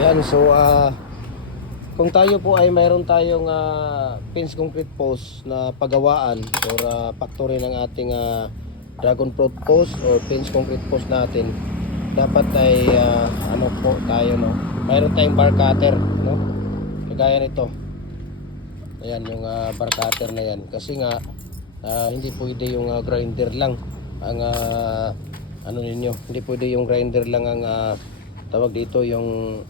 Ayan, so kung tayo po ay mayroon tayong pins concrete post na pagawaan or factory ng ating dragon fruit post or pins concrete post natin, dapat ay ano po tayo, no? Mayroon tayong bar cutter, no? Kagaya nito. Ayan yung bar cutter na yan, kasi nga hindi pwede yung grinder lang ang ano ninyo, hindi pwede yung grinder lang ang tawag dito, yung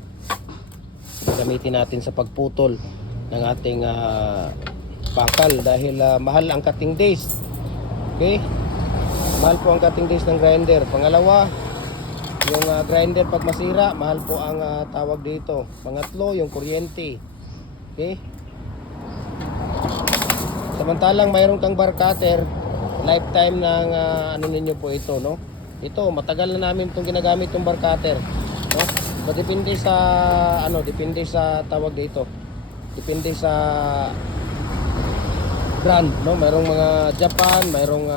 gamitin natin sa pagputol ng ating bakal, dahil mahal ang cutting days. Okay, mahal po ang cutting days ng grinder. Pangalawa, yung grinder pag masira, mahal po ang tawag dito. Pangatlo, yung kuryente. Okay, samantalang mayroon kang bar cutter, lifetime ng ano ninyo po ito, no? Ito, matagal na namin itong ginagamit, yung bar cutter, no? So, depende sa ano, depende sa tawag dito, depende sa brand, no? Mayroong mga Japan, mayroong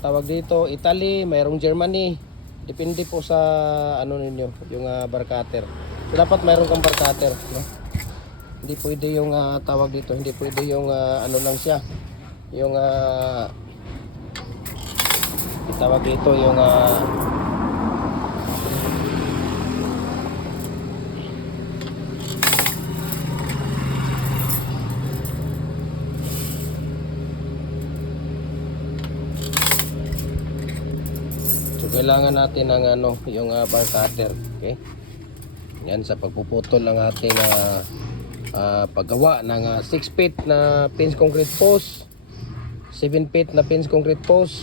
tawag dito Italy, mayroong Germany. Depende po sa ano ninyo, yung bar cutter. So, dapat mayroon kang bar cutter, no? Hindi pwede yung tawag dito, hindi pwede yung ano lang siya, yung itawag dito yung so kailangan natin ng ano, yung bar cutter. Okay, yan sa pagpuputol ng ating paggawa ng 6 feet na pins concrete post, 7 feet na pins concrete post,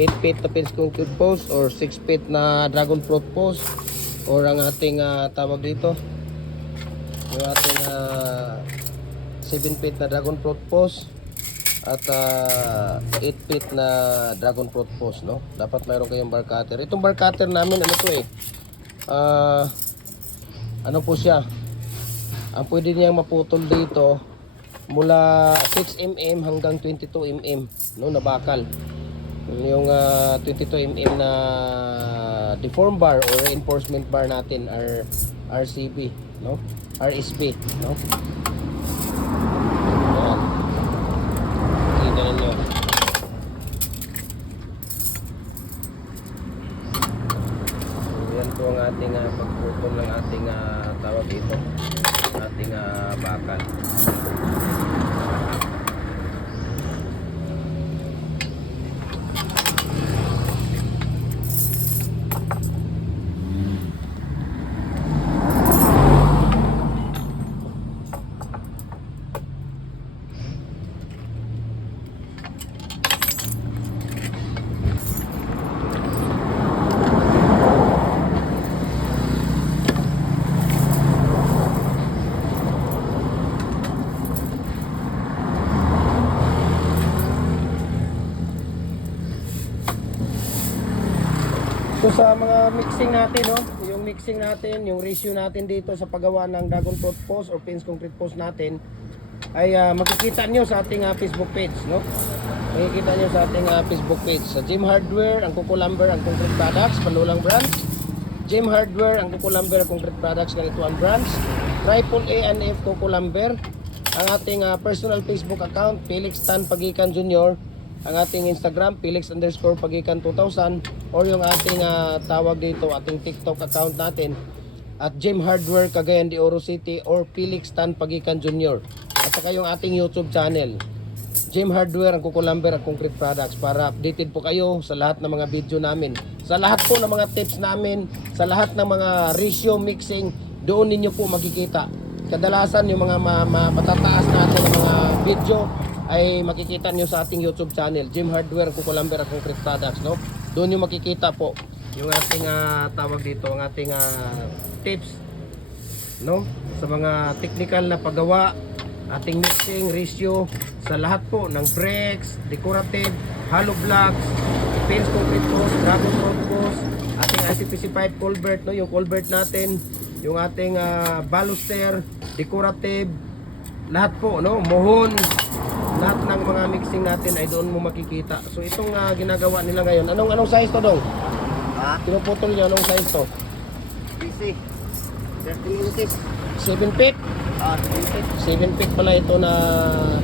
8 feet na pins concrete post, or 6 feet na dragon fruit post, or ang ating tawag dito, yung ating 7 feet na dragon fruit post at 8 feet na dragon fruit post, no? Dapat mayroon kayong bar cutter. Itong bar cutter namin, ano to ano po siya, ang pwede niyang maputol dito mula 6 mm hanggang 22 mm, no, na bakal. Yung 22 mm na deform bar or reinforcement bar natin, RCB, no, RSB, no. Ayan, kita ninyo. Yan po ang ating pagputol ng ating tawag dito, ating bakal. So sa mga mixing natin, no, yung mixing natin, yung ratio natin dito sa paggawa ng dragon fruit post or pins concrete post natin ay makikita nyo sa ating Facebook page, no. Makikita nyo sa ating Facebook page. Sa Gem Hardware, ang Kuko Lumber, ang concrete products, Panulang branch. Gem Hardware, ang Kuko Lumber, ang concrete products, ganito ang branch. Triple A and F Kuko Lumber. Ang ating personal Facebook account, Felix Tan Pagikan Jr. Ang ating Instagram, Felix_Pagikan 2000, or yung ating tawag dito, ating TikTok account natin at Gem Hardware Cagayan de Oro City or Felix Tan Pagikan Jr. At saka yung ating YouTube channel, Gem Hardware, ang Kuko Lumber, ang concrete products, para updated po kayo sa lahat ng mga video namin, sa lahat po ng mga tips namin, sa lahat ng mga ratio mixing. Doon ninyo po makikita. Kadalasan yung mga matataas natin ng mga video ay makikita nyo sa ating YouTube channel, Gem Hardware, Kuko Lumber, at concrete products, no? Doon nyo makikita po yung ating tawag dito, ang ating tips, no, sa mga technical na paggawa, ating mixing ratio sa lahat po ng bricks, decorative, hollow blocks, pins concrete post, dragon fruit post, ating ICPC pipe culvert, no, yung culvert natin, yung ating baluster, decorative, lahat po, no, mohon, lahat ng mga mixing natin ay doon mo makikita. So itong ginagawa nila ngayon, anong size to, Dong? Ha? Pinuputol niyo, anong size to? PC. 13 inches. 7 feet. 7 feet pala ito na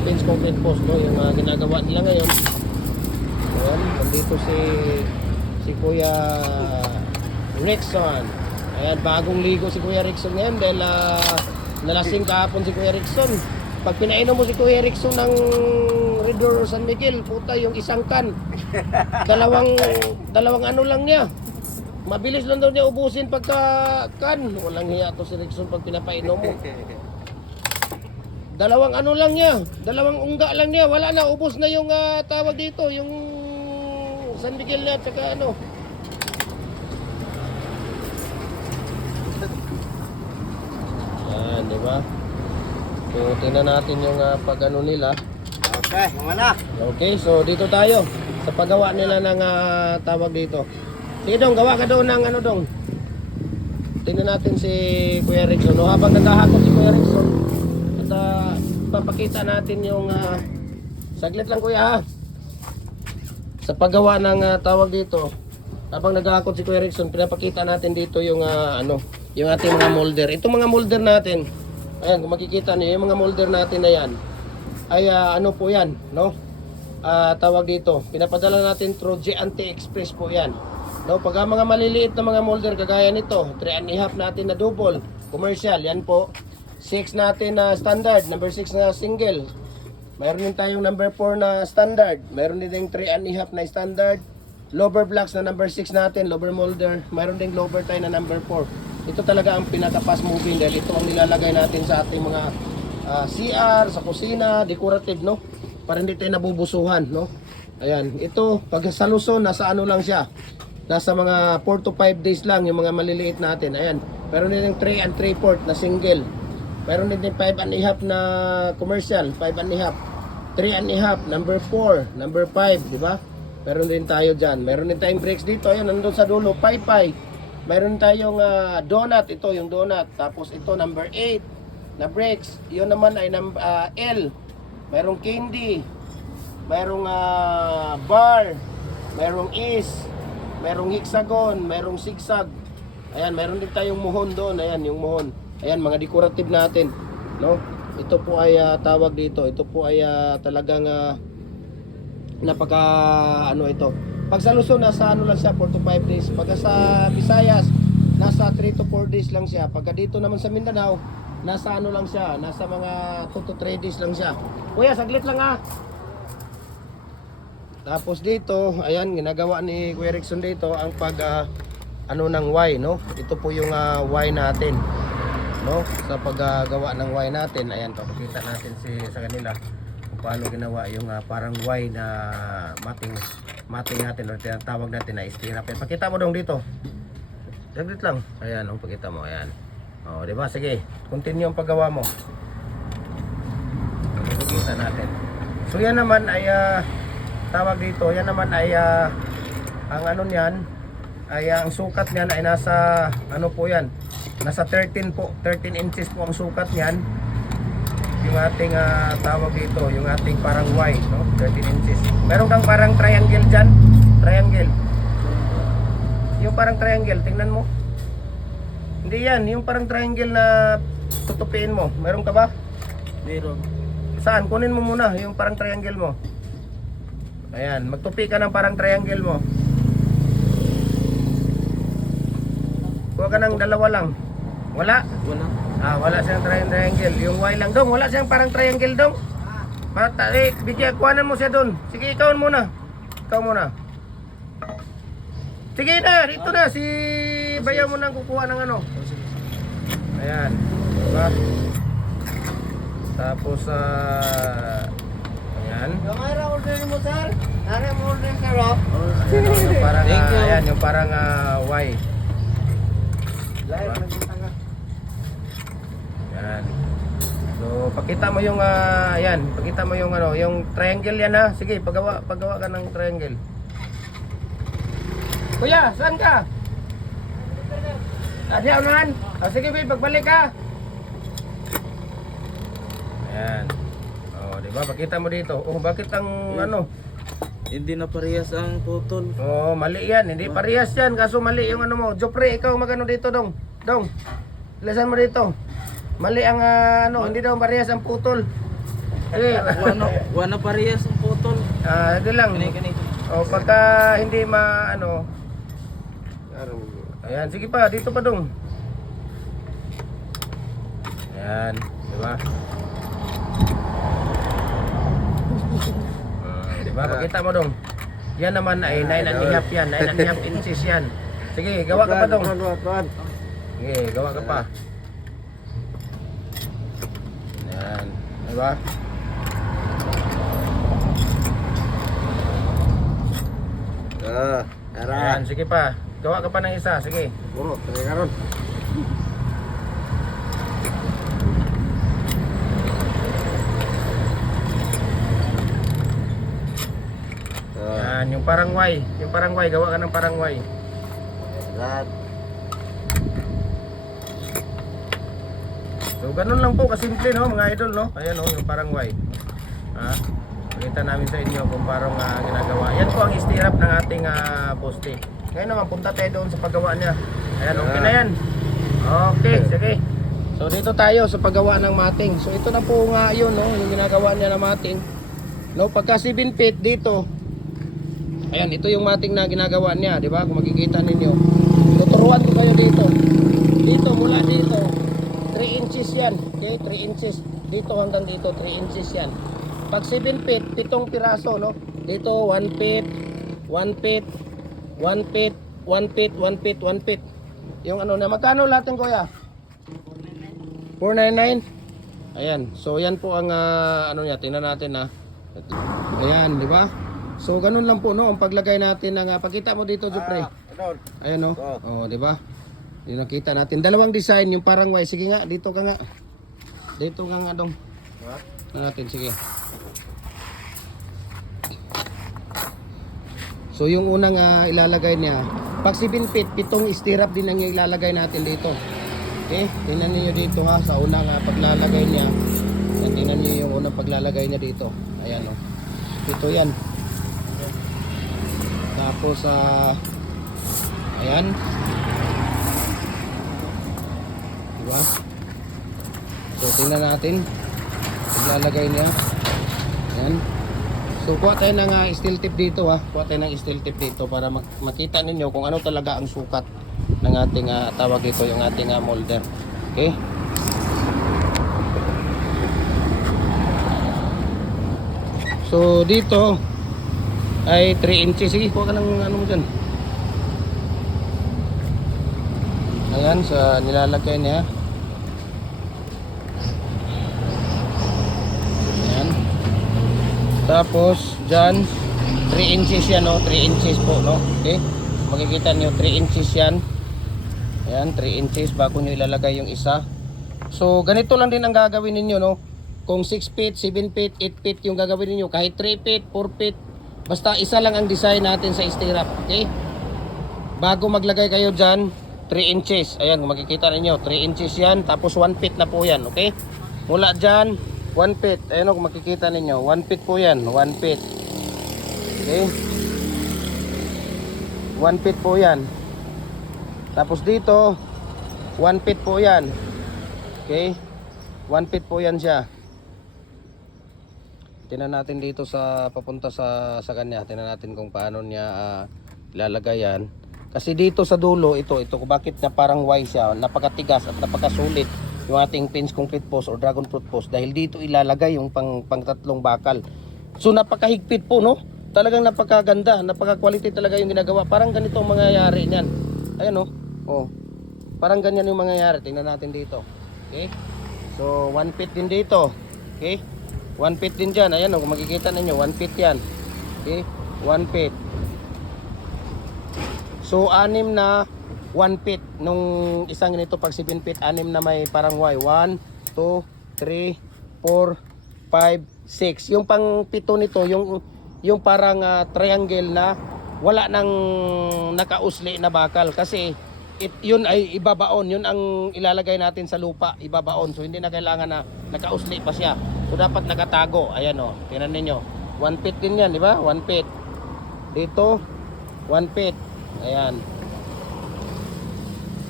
pins concrete post, no? Yung ginagawa nila ngayon. Ayan, nandito si Kuya Rickson. Ayan, bagong ligo si Kuya Rickson ngayon dahil nalasing kahapon si Kuya Rickson. Pag pinainom mo si Kuya Rickson ng Redor San Miguel, puta yung isang kan. Dalawang ano lang niya. Mabilis lang daw niya ubusin pagka kan. Walang hiya to si Rickson pag pinapainom mo. Dalawang ano lang niya, dalawang ungga lang niya, wala na, ubos na yung tawag dito, yung San Miguel niya, tsaka ano. Yan, di ba? So, tingnan natin yung pag-ano nila. Okay, wala. Okay, so dito tayo sa paggawa nila ng tawag dito. Sige dong, gawa ka doon ng ano dong. Tingnan natin si Kuya Rickson. No, habang naghahakot si Kuya Rickson, at papakita natin yung saglit lang kuya ha. Sa paggawa ng tawag dito, habang naghahakot si Kuya Rickson, pinapakita natin dito yung ano, yung ating mga molder. Itong mga molder natin, ayan, kung makikita niyo, yung mga molder natin na yan, ay ano po yan, no? Tawag dito, pinapadala natin through J&T Express po yan. No, pag mga maliliit na mga molder kagaya nito, 3.5 natin na double, commercial, yan po. 6 natin na standard, number 6 na single. Mayroon din tayong number 4 na standard. Mayroon din 3.5 na standard. Lower blocks na number 6 natin, lower molder. Mayroon ding lower tayo na number 4. Ito talaga ang pinaka fast moving dahil ito ang nilalagay natin sa ating mga CR, sa kusina, decorative, no? Para hindi tayo nabubusuhan, no? Ayan, ito pag sa Luzon nasa ano lang siya. Nasa mga 4 to 5 days lang yung mga maliliit natin. Ayan, meron din yung 3 and 3/4 na single. Meron din 5.5 na commercial, 5.5, 3.5, number 4, number 5, di ba? Meron din tayo dyan. Meron din tayong brakes dito, ayan, nandun sa dulo, 5.5. Meron tayong donut, ito yung donut. Tapos ito, number 8 na brakes. Yun naman ay L. Merong candy. Merong bar. Merong is. Merong hexagon. Merong zigzag. Ayan, meron din tayong muhon doon. Ayan, yung muhon. Ayan, mga decorative natin, no? Ito po ay tawag dito. Ito po ay talagang napaka ano ito. Pag sa Luzon nasa ano lang siya 4 to 5 days. Pag sa Visayas nasa 3 to 4 days lang siya. Pag dito naman sa Mindanao nasa ano lang siya, nasa mga 2 to 3 days lang siya. Kuya, saglit lang ha. Tapos dito, ayan, ginagawa ni Kuya Rickson dito ang pag ano ng Y, no? Ito po yung Y natin. No, sa paggawa ng Y natin, ayan, papakita natin sa kanila kung paano ginawa yung parang Y na mating natin o tinatawag natin na stirrup. Pakita mo dong dito. Saglit lang. Ayan, pakita mo, ayan. Oh, di ba? Sige, continue ang paggawa mo. Pakita natin. So yan naman ay tawag dito, yan naman ay ang ano niyan ay ang sukat niyan ay nasa ano po yan, nasa 13 po, 13 inches po ang sukat niyan. Yung ating tawag dito, yung ating parang Y, no? 13 inches. Meron kang parang triangle dyan, triangle. Yung parang triangle, tingnan mo. Hindi yan, yung parang triangle na tutupiin mo. Meron ka ba? Meron. Saan? Kunin mo muna yung parang triangle mo. Ayan, magtupi ka ng parang triangle mo. Kuha ka ng dalawa lang. Wala? Wala. Wala siyang triangle. Yung Y lang dong. Wala siyang parang triangle dong. Bigyan, kuhanan mo siya dun. Sige, ikaw muna. Ikaw muna. Sige na, dito na. Si Bayaw mo nang kukuha ng ano. Ayan. Diba? Tapos, ayan. Yung mayroon order mo, sir? Nari mo order, sir, oh? Yung parang, Thank you. ayan, yung parang Y. Live, nagtanga. Yan. So, pakita mo yung yan, pakita mo yung ano, yung triangle yan ha. Sige, paggawa ka ng triangle. Kuya, saan ka? Diyan naman. Sige, babe, pagbalik ka. Ayan. Oh, di ba? Pakita mo dito. Oh, bakit ang ano? Hindi na parehas ang putol. Oh, mali yan. Hindi parehas yan. Kaso mali yung ano mo. Jopre, ikaw magano dito, dong. Dong. Ilasan mo dito. Mali ang hindi daw parehas ang putol. Sige. Wala parehas ang putol. Ito lang. Kani. O pagka hindi ayan, sige pa, dito pa dong. Ayan, di ba? Di ba? Pakita mo dong. Yan naman ay 9.5 yan, 9.5 inches yan. Sige, gawa ka pa dong. Sige, gawa ka pa. Ayan, di ba? Ayan, sige pa. Gawa ka pa ng isa, sige. Puro, try karon. Ayan, yung parang Y. Yung parang Y, gawa ka ng parang Y. So, ganun lang po, kasimple no, mga idol no. Ayan no, yung parang Y. Pakita namin sa inyo kung parang ginagawa. Yan po ang istirap ng ating poste. Ngayon naman, punta tayo doon sa paggawa niya. Ayan, okay na yan. Okay, sige. So, dito tayo sa paggawa ng mating. So, ito na po nga yun, no, yung ginagawa niya na mating. No, pagka 7 feet dito, ayan, ito yung mating na ginagawa niya, di ba? Kung makikita ninyo. Tuturuan ko kayo dito. Dito, mula dito, 3 inches yan. Okay, 3 inches. Dito hanggang dito, 3 inches yan. Pag 7 feet, 7 piraso, no? Dito, 1 feet, 1 feet, 1 feet, 1 feet, 1 feet, 1 feet. Yung ano na, magkano lahat ng kuya? 499? Ayan, so yan po ang ano niya, tingnan natin Ayan, di ba? So ganun lang po no, ang paglagay natin ng pakita mo dito, Jupre. Ayan no. Oh, di ba? Yung nakita natin dalawang design, yung parang Y. Sige nga, dito ka nga. Dito ka nga dong. Natin, sige. So yung unang ilalagay niya, pag 7 feet, 7 stirrup din ang ilalagay natin dito. Okay, tingnan niyo dito sa unang paglalagay niya. Tingnan niyo yung unang paglalagay niya dito. Ayan o. Ito yan. Tapos ayan. Diba? So tingnan natin paglalagay niya. Ayan. So kuha tayo ng steel tip dito Kuha tayo ng steel tip dito para makita ninyo kung ano talaga ang sukat ng ating tawag dito, yung ating molder. Okay? So dito ay 3 inches. Sige, kuha ka ng ano mo dyan. Ayan, sa nilalagay niya. Ayan. Tapos dyan 3 inches yan 3 inches po Okay, makikita nyo 3 inches yan. Ayan, 3 inches bago nyo ilalagay yung isa. So ganito lang din ang gagawin ninyo kung 6 feet, 7 feet, 8 feet yung gagawin niyo, kahit 3 feet, 4 feet, basta isa lang ang design natin sa stirrup. Okay, bago maglagay kayo dyan 3 inches. Ayan, kung makikita ninyo 3 inches yan, tapos 1 feet na po yan. Okay, mula dyan 1 feet. Ayan kung makikita ninyo 1 feet po yan, 1 feet. Okay, 1 feet po yan. Tapos dito 1 feet po yan. Okay, 1 feet po yan siya. Tingnan natin dito sa papunta sa kanya. Tingnan natin kung paano niya ilalagay yan. Kasi dito sa dulo ito kung bakit na parang Y siya, napakatigas at napakasulit yung ating pins concrete post or dragon fruit post dahil dito ilalagay yung pang tatlong bakal. So napakahigpit po Talagang napakaganda, napaka-quality talaga yung ginagawa. Parang ganito ang mangyayari niyan. Ayan Oh. Parang ganyan yung mangyayari. Tingnan natin dito. Okay? So 1 feet din dito. Okay? 1 feet din dyan. Ayan kung makikita ninyo 1 feet yan. Okay? 1 feet. So 6 na 1 feet. Nung isang ganito pag 7 feet, 6 na may parang Y. 1, 2, 3, 4, 5, 6. Yung pang 7 nito, yung parang triangle na wala nang nakausli na bakal kasi yun ay ibabaon, yun ang ilalagay natin sa lupa, ibabaon. So hindi na kailangan na nakausli pa siya. So dapat nakatago. Ayan tingnan niyo. 1 feet din yan, di ba? 1 feet. Dito 1 feet. Ayan.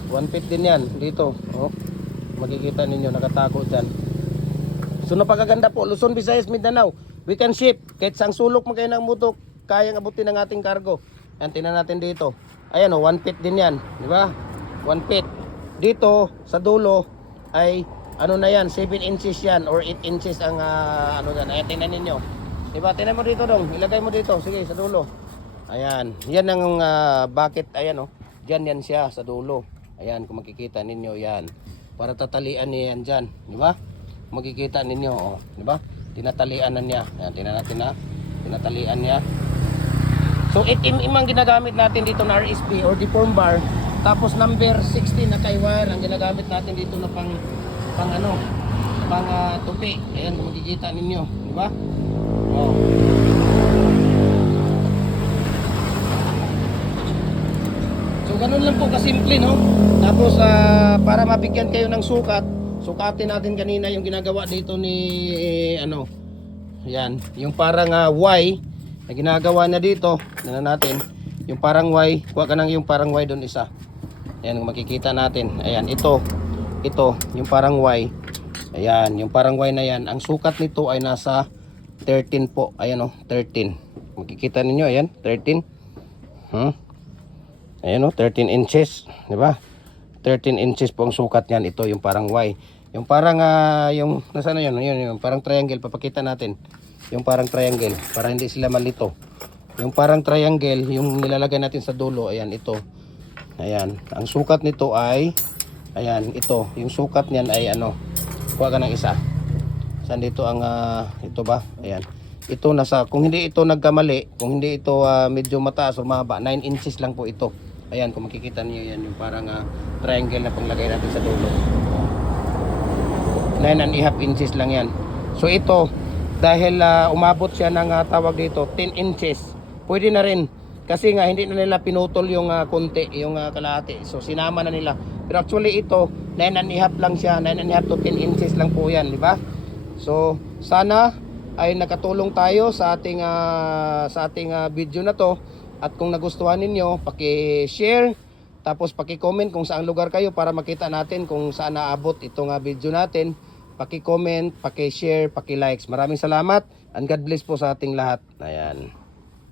1 feet din yan dito. makikita ninyo nakatago dyan. So napakaganda po, Luzon, Visayas, Mindanao. We can ship, kahit sang sulok mo kayo ng mutok, kayang abutin ng ating cargo. Yan, tingnan natin dito. Ayan o, 1 feet din yan, di ba? 1 feet. Dito, sa dulo, ay ano na yan, 7 inches yan, or 8 inches ang ano yan. Ayan, tingnan ninyo. Di ba, tingnan mo dito dong, ilagay mo dito, sige, sa dulo. Ayan, yan ang bucket, ayan o. Diyan yan siya, sa dulo. Ayan, kung makikita ninyo yan. Para tatalian niya yan dyan, di ba? Makikita ninyo, oh, di ba? Tinatalian na niya. Ayan, tingnan natin na. Tinatalian niya. So 8 mm ang ginagamit natin dito na RSP or deform bar. Tapos number 16 na kay wire ang ginagamit natin dito na pang ano, pang tupi. Ayan, kung makikita ninyo, di ba? Oh. So ganun lang po kasimple, no? Tapos para mabigyan kayo ng sukat, sukatin natin kanina yung ginagawa dito ni ano. Yan, yung parang Y na ginagawa na dito. Tingnan natin, yung parang Y, kuha ka ng yung parang Y doon isa. Ayan, kung makikita natin. Ayan, ito, yung parang Y. Ayan, yung parang Y na yan. Ang sukat nito ay nasa 13 po. Ayan o, 13. Makikita ninyo, ayan, 13. Ayan o, 13 inches, di ba? 13 inches po ang sukat niyan. Ito yung parang Y. Yung parang yung nasaan na yun? Yung parang triangle, papakita natin. Yung parang triangle para hindi sila malito. Yung parang triangle, yung nilalagay natin sa dulo, ayan ito. Ayan, ang sukat nito ay ayan, ito. Yung sukat niyan ay ano? Kuha ka ng isa. Saan dito ang ito ba? Ayan. Ito nasa, kung hindi ito nagkamali, kung hindi ito medyo mataas o mahaba, 9 inches lang po ito. Ayan, kung makikita niyo yan, yung parang triangle na panglagay natin sa dulo. 9.5 inches lang yan. So ito, dahil umabot siya ng tawag dito 10 inches, pwede na rin. Kasi nga hindi na nila pinutol yung konti, yung kalahati. So sinama na nila. Pero actually ito, 9.5 lang siya, 9.5 to 10 inches lang po yan, di ba? So sana ay nakatulong tayo sa ating video na to. At kung nagustuhan ninyo, paki-share, tapos paki-comment kung saang lugar kayo para makita natin kung saan naabot itong video natin. Paki-comment, paki-share, paki-likes. Maraming salamat and God bless po sa ating lahat. Ayan.